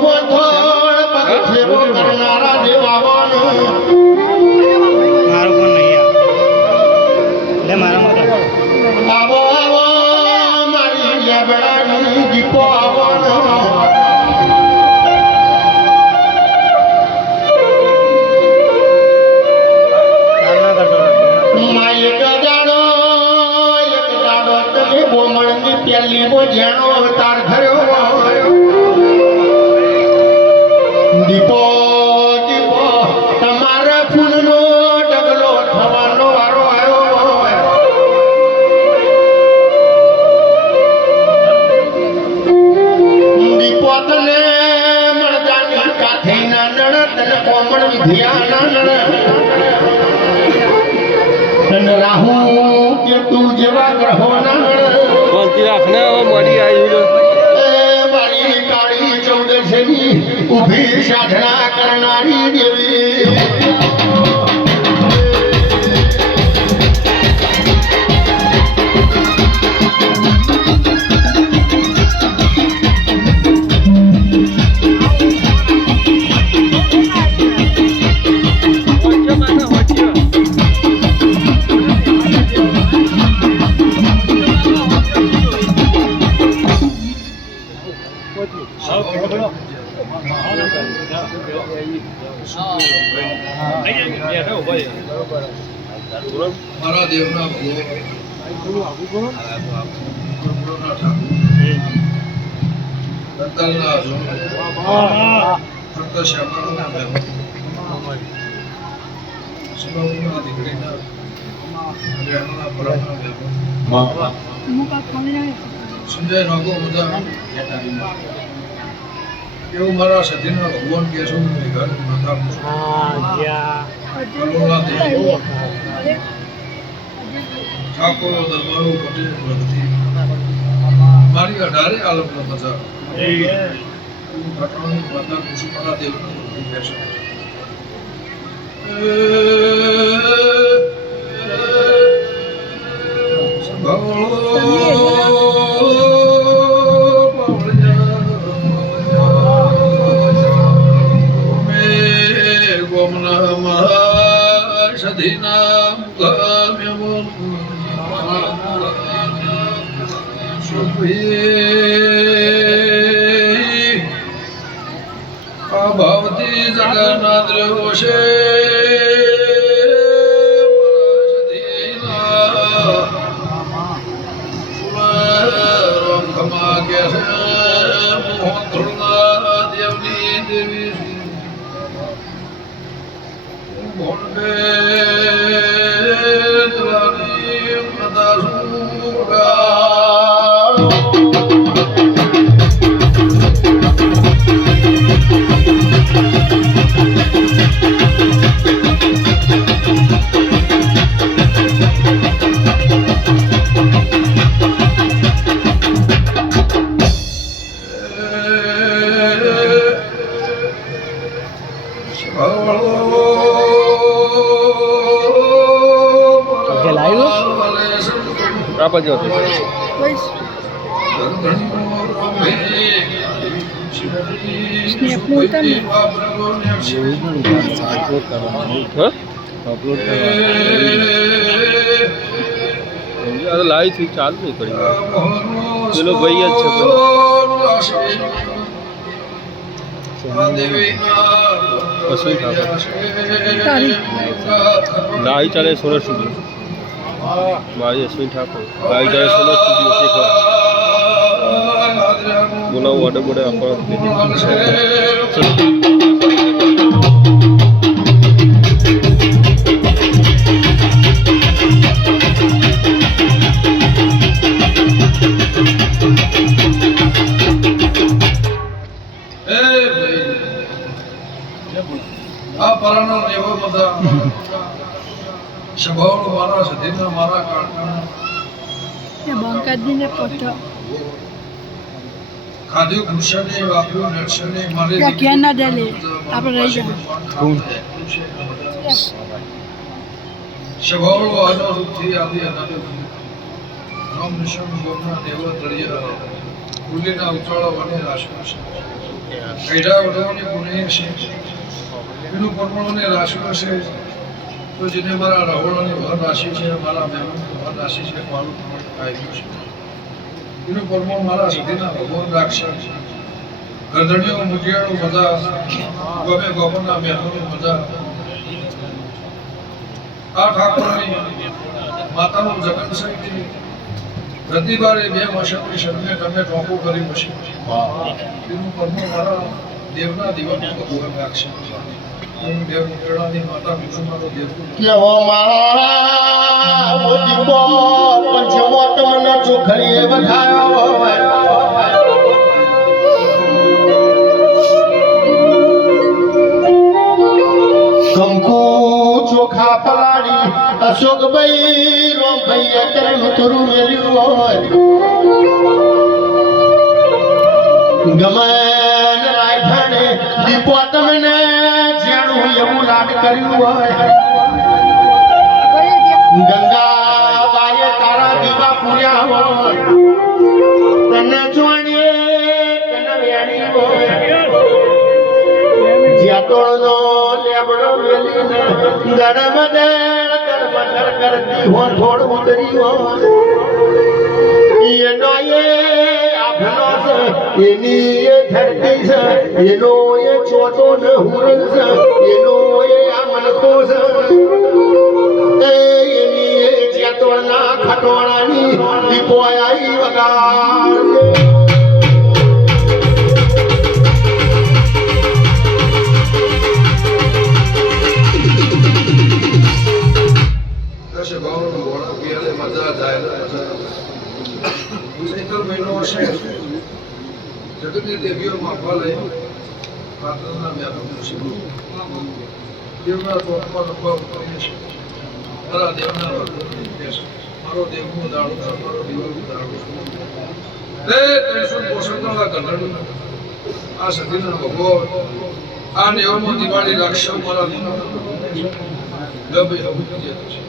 હો થોડ પગ ફેરો કરનારા દેવાવાન મારો ફોન નહીં લે મારા મત આવો આવો મારી લેબડાની દીપો આવન પેલી વો જેનો અવતાર ધર્યો દીપો દીપો તમારા ફૂલનો ડગલો થવાનો વારો આવ્યો દીપો તને મળદાની કાથીના નળ તને કોમળ વિધિયાના નળ તને રાહુ કે તું જેવા ગ્રહોના નળ રાખને મળી આવ્યું મારી કાળી 14મી ઊભી સાધના કરનારી દેવી મારા દેવના સંજય નાગો બધા એવું મારા સતીના ભગવાન કે છો ઘર માતા ઠાકોરો દરબારો પટેલ ભક્તિ મારી 18 આલમનો બજાર ઘટનાની માતા ખુશી મારા દેવનું બેસે ભવતી જગન્નાથ રોષે દેવની દેવી apa jauh? ada lain sih चालू नहीं करी चलो भैया अच्छा असली लाइव चले 16 स्टूडियो भाई अश्विन ठाकुर भाई जाए 16 स्टूडियो से बोला ऑर्डर बड़े आपका સ્વભાવ મારા સતીના મારા કાળના બંકાદીને પોતો ખાધું કૃષ્ણને વાપર્યું નરસને મારે ક્યાં ના ડેલે આપણે રહી જાય સ્વભાવ આનો રૂપથી આવી અનાદ રામ નિશાન ગોમના દેવ તળિયા ફૂલીના ઉચાળા વને રાશિ ગઈઢા વડોની પુણ્ય છે એનું પરમાણુની રાશિ હશે તો જેને મારા રાવણની વર રાશિ છે મારા મહેમાનની વર રાશિ છે મારું આવ્યું છે એનું પરમાણુ મારા સતીના ભગવાન રાખશે ગરદણીઓ મુઠિયાળો બધા ગમે ગોપના મહેમાનો બધા આ ઠાકોરની માતાનું જગન શક્તિ પ્રતિવારે 2 વર્ષની શરણે તમે ટોપો કર્યું હશે એનું પરમાણુ મારા દેવના દીવાના ભગવાન રાખશે હું દેવ મુઠિયાળાની માતા કુસુમાનો દેવ કેવો મારા દીપો પંચમો તમને ચોખડીએ વધાયો કંકુ ચોખા પલાળી અશોકભાઈ રોમભાઈ અત્યારે થોડું મેળ્યું હોય ગમે રાયઠાને દીપો તમને જાણું એવું લાડ કર્યું હોય ગંગાબાઈએ તારા દીવા પૂર્યા હોય તને જોડીએ તને વેણી હોય જ્યાતોળનો લેબડો મેલીને ગરમદર કરતી હોય થોડ ઉતરી હોય એનો એ આભલો છે એની એ ધરતી છે એનો એ ચોટો ને હુરલ છે એનો એ આ મનખો છે એની એ જ્યાતોળના ખટોળાની દીપો આવી વગાડ દશે ભાવનું ઘોડા પિયાલે મજા જાય ચૈત્ર મહિનો હશે જગતની દેવીઓ માફવા લઈ પાત્રના વ્યાપક છે દેવના ચોપમાં નફા ઉતરીએ છે મારા દેવના વર્તન છે મારો દેવનો દાડો છે મારો દીવાનો દાડો છે તે 365 ગઢડ આ સતીના ભગવાન આ દેવમાં દિવાળી રાખશો મારા દીવાનો ગમે હવે જતો છે